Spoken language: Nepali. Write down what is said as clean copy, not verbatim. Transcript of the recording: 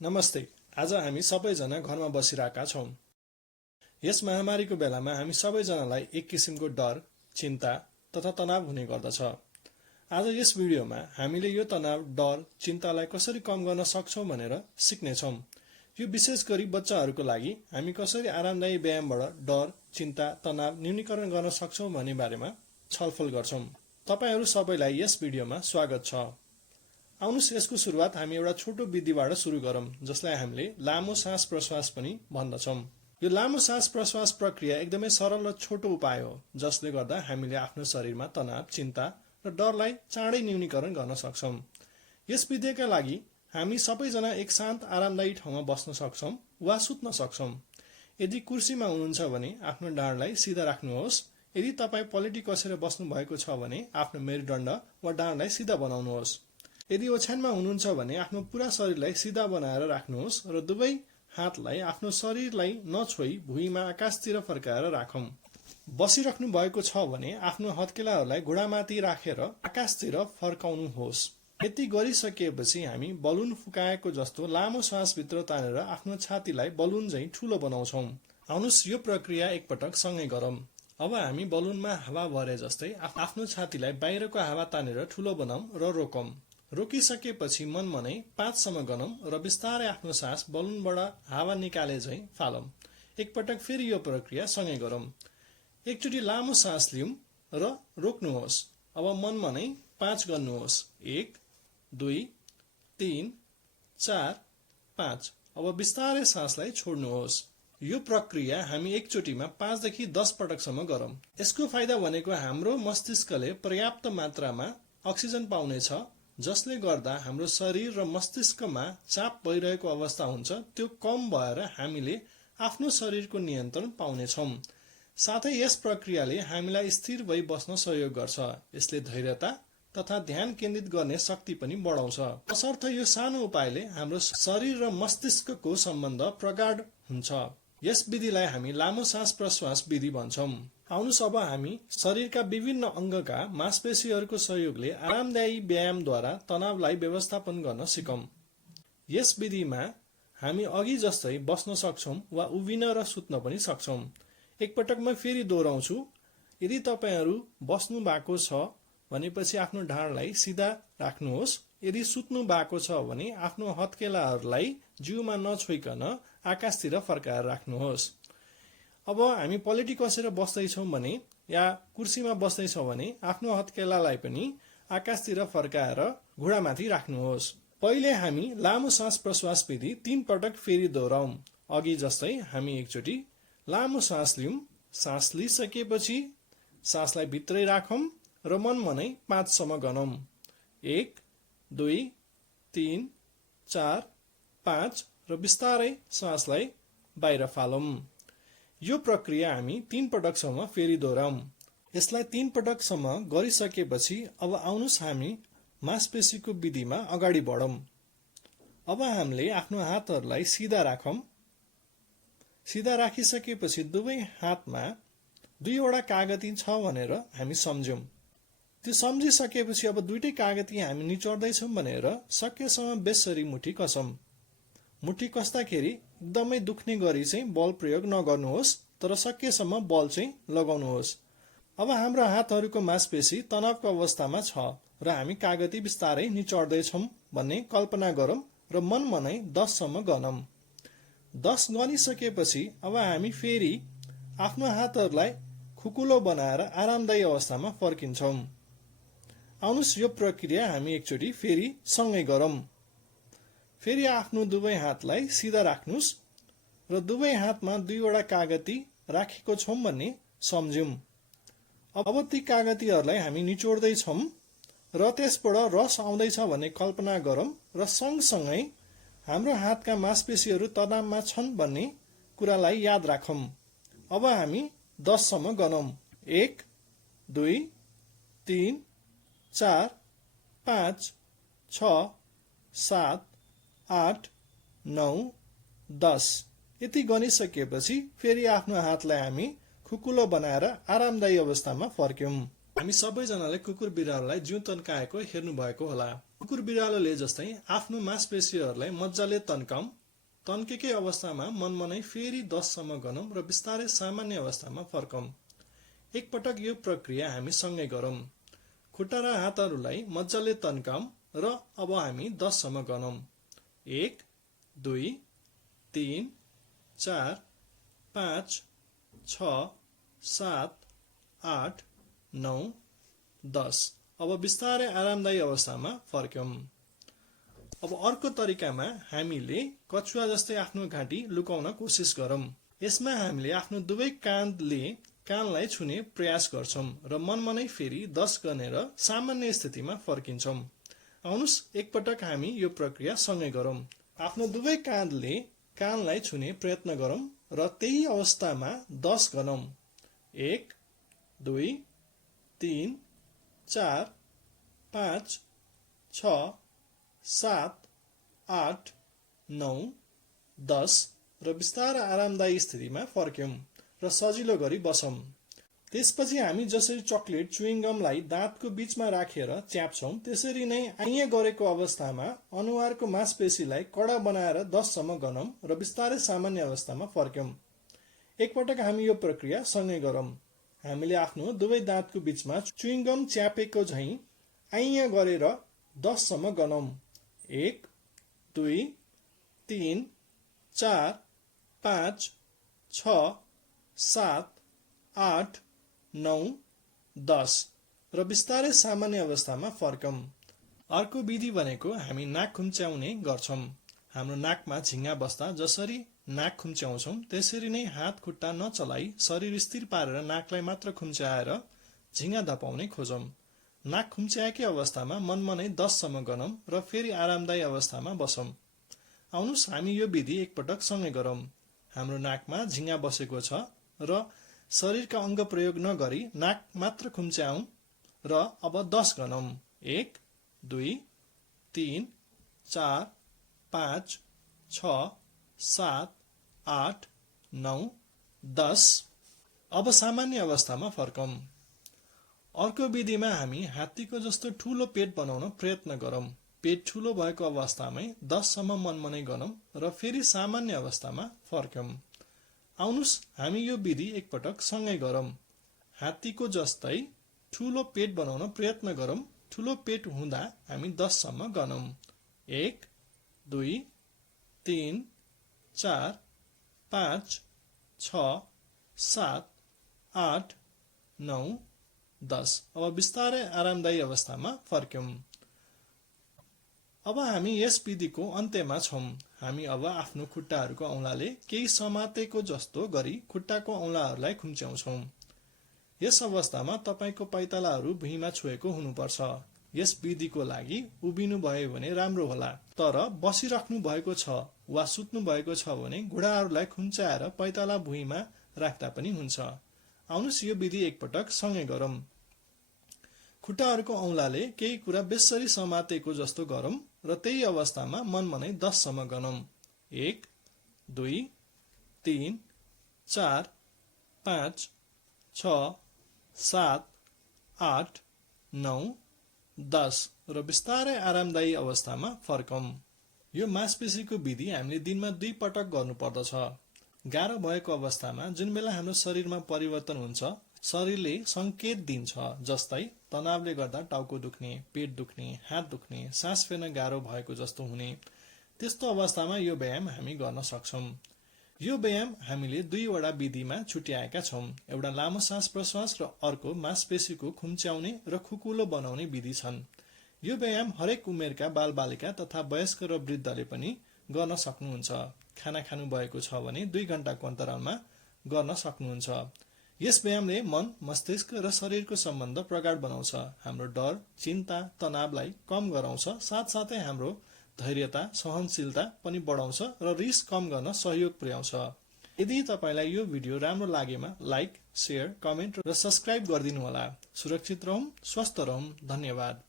नमस्ते। आज हामी सबैजना घरमा बसिरहेका छौँ। यस महामारीको बेलामा हामी सबैजनालाई एक किसिमको डर, चिन्ता तथा तनाव हुने गर्दछ। आज यस भिडियोमा हामीले यो तनाव, डर, चिन्तालाई कसरी कम गर्न सक्छौँ भनेर सिक्नेछौँ। यो विशेष गरी बच्चाहरूको लागि हामी कसरी आरामदायी व्यायामबाट डर, चिन्ता, तनाव न्यूनीकरण गर्न सक्छौँ भन्ने बारेमा छलफल गर्छौँ। तपाईहरू सबैलाई यस भिडियोमा स्वागत छ। आउनुस् यसको सुरुवात हामी एउटा छोटो विधिबाट सुरु गरौँ, जसलाई हामीले लामो सास प्रश्वास पनि भन्दछौँ। यो लामो सास प्रश्वास प्रक्रिया एकदमै सरल र छोटो उपाय हो, जसले गर्दा हामीले आफ्नो शरीरमा तनाव, चिन्ता र डरलाई चाँडै न्यूनीकरण गर्न सक्छौँ। यस विधिका लागि हामी सबैजना एक शान्त आरामदायी ठाउँमा बस्न सक्छौँ वा सुत्न सक्छौँ। यदि कुर्सीमा हुनुहुन्छ भने आफ्नो ढाडलाई सिधा राख्नुहोस्। यदि तपाईँ पलेटी कसेर बस्नु भएको छ भने आफ्नो मेरुदण्ड वा ढाडलाई सिधा बनाउनुहोस्। यदि ओछ्यानमा हुनुहुन्छ भने आफ्नो पूरा शरीरलाई सिधा बनाएर राख्नुहोस् र दुवै हातलाई आफ्नो शरीरलाई नछोई भुइँमा आकाशतिर फर्काएर राखौँ। बसिराख्नु भएको छ भने आफ्नो हत्केलाहरूलाई घुँडामाथि राखेर आकाशतिर फर्काउनुहोस्। यति गरिसकेपछि हामी बलुन फुकाएको जस्तो लामो सासभित्र तानेर आफ्नो छातीलाई बलुन झैँ ठुलो बनाउँछौँ। आउनुस् यो प्रक्रिया एकपटक सँगै गरौँ। अब हामी बलुनमा हावा भरे जस्तै आफ्नो छातीलाई बाहिरको हावा तानेर ठुलो बनाऊँ र रोकौँ। रोकिसकेपछि मनमनै 5 सम्म गनौँ र बिस्तारै आफ्नो सास बलुनबाट हावा निकाले झैँ फालौँ। एकपटक फेरि यो प्रक्रिया सँगै गरौँ। एकचोटि लामो सास लिऊँ र रोक्नुहोस्। अब मनमनै 5 गर्नुहोस्। 1 2 3 4 5। अब बिस्तारै सासलाई छोड्नुहोस्। यो प्रक्रिया हामी एकचोटिमा 5 देखि 10 पटकसम्म गरौँ। यसको फाइदा भनेको हाम्रो मस्तिष्कले पर्याप्त मात्रामा अक्सिजन पाउनेछ, जसले गर्दा हाम्रो शरीर र मस्तिष्कमा चाप भइरहेको अवस्था हुन्छ त्यो कम भएर हामीले आफ्नो शरीरको नियन्त्रण पाउनेछौँ। साथै यस प्रक्रियाले हामीलाई स्थिर भई बस्न सहयोग गर्छ। यसले धैर्यता तथा ध्यान केन्द्रित गर्ने शक्ति पनि बढाउँछ। तसर्थ यो सानो उपायले हाम्रो शरीर र मस्तिष्कको सम्बन्ध प्रगाढ हुन्छ। यस विधिलाई हामी लामो सास प्रश्वास विधि भन्छौँ। आउनुस् अब हामी शरीरका विभिन्न अङ्गका मांसपेशीहरूको सहयोगले आरामदायी व्यायामद्वारा तनावलाई व्यवस्थापन गर्न सिकौँ। यस विधिमा हामी अघि जस्तै बस्न सक्छौँ वा उभिन र सुत्न पनि सक्छौँ। एकपटक म फेरि दोहोऱ्याउँछु। यदि तपाईहरू बस्नु भएको छ भनेपछि आफ्नो ढाडलाई सिधा राख्नुहोस्। यदि सुत्नु भएको छ भने आफ्नो हत्केलाहरूलाई जिउमा नछोइकन आकाशतिर फर्काएर राख्नुहोस्। अब हामी पलेटी कसेर बस्दैछौँ भने या कुर्सीमा बस्दैछौँ भने आफ्नो हत्केलालाई पनि आकाशतिर फर्काएर घुँडामाथि राख्नुहोस्। पहिले हामी लामो सास प्रश्वास विधि 3 पटक फेरि दोहोऱ्याउँ। अघि जस्तै हामी एकचोटि लामो सास लिऊँ। सास लिइसकेपछि सासलाई भित्रै राखौँ र मनमनै 5 सम्म गनौँ। 1 2 3 4 5 र बिस्तारै सासलाई बाहिर फालौँ। यो प्रक्रिया हामी 3 पटकसम्म फेरि दोहोऱ्याउँ। यसलाई 3 पटकसम्म गरिसकेपछि अब आउनुस् हामी मांसपेशीको विधिमा अगाडि बढौँ। अब हामीले आफ्नो हातहरूलाई सिधा राखौँ। सिधा राखिसकेपछि दुवै हातमा 2वटा कागती छ भनेर हामी सम्झौँ। त्यो सम्झिसकेपछि अब दुईटै कागती हामी निचोर्दैछौँ भनेर सकेसम्म बेसरी मुठी कसौँ। मुठी कस्दाखेरि एकदमै दुख्ने गरी चाहिँ बल प्रयोग नगर्नुहोस्, तर सकेसम्म बल चाहिँ लगाउनुहोस्। अब हाम्रो हातहरूको मांसपेशी तनावको अवस्थामा छ र हामी कागती बिस्तारै निचोर्दैछौँ भन्ने कल्पना गरौँ र मनमनै 10 सम्म गनौँ। 10 गनिसकेपछि अब हामी फेरि आफ्नो हातहरूलाई खुकुलो बनाएर आरामदायी अवस्थामा फर्किन्छौँ। आउनुस् यो प्रक्रिया हामी एकचोटि फेरि सँगै गरौँ। फेरि आफ्नो दुवै हातलाई सिधा राख्नुस् र दुवै हातमा 2वटा कागती राखेको छौँ भन्ने सम्झौँ। अब ती कागतीहरूलाई हामी निचोर्दैछौँ र त्यसबाट रस आउँदैछ भन्ने कल्पना गरौँ र सँगसँगै हाम्रो हातका मांसपेशीहरू तनावमा छन् भन्ने कुरालाई याद राखौँ। अब हामी 10 सम्म गनौँ। 1 2 3 4 5 6 7 8 9 10। यति गनिसकेपछि फेरि आफ्नो हातलाई हामी खुकुलो बनाएर आरामदायी अवस्थामा फर्क्यौँ। हामी सबैजनाले कुकुर बिरालोलाई जिउ तन्काएको हेर्नु भएको होला। कुकुर बिरालोले जस्तै आफ्नो मांसपेशीहरूलाई मजाले तन्केकै अवस्थामा मनमनै फेरि 10 सम्म गनौं र बिस्तारै सामान्य अवस्थामा फर्कौं। एकपटक यो प्रक्रिया हामी सँगै गरौं। खुट्टा र हातहरूलाई मजाले तन्काऊं र अब हामी 10 सम्म गनौं। 1 2 3 4 5 6 7 8 9 10। अब बिस्तारै आरामदायी अवस्थामा फर्क्यौं। अब अर्को तरिकामा हामीले कछुवा जस्तै आफ्नो घाँटी लुकाउन कोसिस गरौं। यसमा हामीले आफ्नो दुवै कानलाई छुने प्रयास गर्छौं र मनमनै फेरि 10 गनेर सामान्य स्थितिमा फर्किन्छौं। आउनुस् एकपटक हामी यो प्रक्रिया सँगै गरौं। आफ्नो दुवै कानलाई छुने प्रयत्न गरौं र त्यही अवस्थामा 10 गनौं। 1 2 3 4 5 6 7 8 9 10 र बिस्तारै आरामदायी स्थितिमा फर्क्यौं र सजिलो गरी बसौं। त्यसपछि हामी जसरी चकलेट च्युइङगमलाई दाँतको बीचमा राखेर च्याप्छौं त्यसरी नै आइए गरेको अवस्थामा अनुहारको मांसपेशीलाई कडा बनाएर 10 सम्म गनौं र बिस्तारै सामान्य अवस्थामा फर्क्यौं। एकपटक हामी यो प्रक्रिया सँगै गरौं। हामीले आफ्नो दुवै दाँतको बीचमा च्युइङगम च्यापेको झैं आइए गरेर 10 सम्म गनौं। 1 2 3 4 5 6 7 8 9 10 र बिस्तारै सामान्य अवस्थामा फर्कौं। अर्को विधि भनेको हामी नाक खुम्च्याउने गर्छौं। हाम्रो नाकमा झिंगा बस्दा जसरी नाक खुम्च्याउँछौं त्यसरी नै हात खुट्टा नचलाई शरीर स्थिर पारेर नाकलाई मात्र खुम्च्याएर झिंगा धपाउने खोजौं। नाक खुम्च्याएकै अवस्थामा मनमनै 10 सम्म गनौं र फेरि आरामदायी अवस्थामा बसौं। आउनुस् हामी यो विधि एकपटक सँगै गरौं। हाम्रो नाकमा झिंगा बसेको छ र शरीरका अङ्ग प्रयोग नगरी नाक मात्र खुम्च्याऊं र अब 10 गनौं। 1 2 3 4 5 6 7 8 9 10। अब सामान्य अवस्थामा फर्कौं। अर्को विधिमा हामी हात्तीको जस्तो ठूलो पेट बनाउन प्रयत्न गरौं। पेट ठूलो भएको अवस्थामै 10 सम्म मनमनै गनौं र फेरि सामान्य अवस्थामा फर्क्यौं। आउनुस् हामी यो विधि एकपटक सँगै गरौं। हात्तीको जस्तै ठूलो पेट बनाउन प्रयत्न गरौं। ठूलो पेट हुँदा हामी 10 सम्म गनौं। 1 2 3 4 5 6 7 8 9 10। अब बिस्तारै आरामदायी अवस्थामा फर्क्यौं। अब हामी यस विधिको अन्त्यमा छौं। हामी अब आफ्नो खुट्टाहरूको औंलाले केही समातेको जस्तो गरी खुट्टाको औंलाहरूलाई खुम्च्याउँछौं। यस अवस्थामा तपाईको पाइतालाहरू भुइँमा छोएको हुनुपर्छ। यस विधिको लागि उभिनु भयो भने राम्रो होला। तर बसिराख्नु भएको छ वा सुत्नु भएको छ भने घुँडाहरूलाई खुम्च्याएर पाइताला भुइँमा राख्दा पनि हुन्छ। आउनुस् यो विधि एकपटक सँगै गरौं। खुट्टाहरूको औंलाले केही कुरा बेसरी समातेको जस्तो गरौं र त्यही अवस्थामा मनमनै 10 सम्म गनौं। 1 2 3 4 5 6 7 8 9 10 र बिस्तारै आरामदायी अवस्थामा फर्कौं। यो मांसपेशीको विधि हामीले दिनमा 2 पटक गर्नुपर्दछ। गाह्रो भएको अवस्थामा जुन बेला हाम्रो शरीरमा परिवर्तन हुन्छ शरीरले संकेत दिन्छ, जस्तै तनावले गर्दा टाउको दुख्ने, पेट दुख्ने, हात दुख्ने, सास फेर्न गाह्रो भएको जस्तो हुने, त्यस्तो अवस्थामा यो व्यायाम हामी गर्न सक्छौं। यो व्यायाम हामीले 2 वटा विधिमा छुट्याएका छौं। एउटा लामो सास प्रश्वास र अर्को मांसपेशीको खुम्च्याउने र खुकुलो बनाउने विधि छन्। यो व्यायाम हरेक उमेरका बालबालिका तथा वयस्क र वृद्धले पनि गर्न सक्नुहुन्छ। खाना खानु भएको छ भने 2 घण्टाको अन्तरालमा गर्न सक्नुहुन्छ। यस व्यायामले मन, मस्तिष्क र शरीरको सम्बन्ध प्रगाढ बनाउँछ, हाम्रो डर, चिन्ता, तनावलाई कम गराउँछ, साथसाथै हाम्रो धैर्यता, सहनशीलता पनि बढाउँछ र रिस कम गर्न सहयोग पुर्याउँछ। यदि तपाईलाई यो भिडियो राम्रो लागेमा लाइक, शेयर, कमेन्ट र सब्स्क्राइब गरिदिनु होला। सुरक्षित रहौं, स्वस्थ रहौं। धन्यवाद।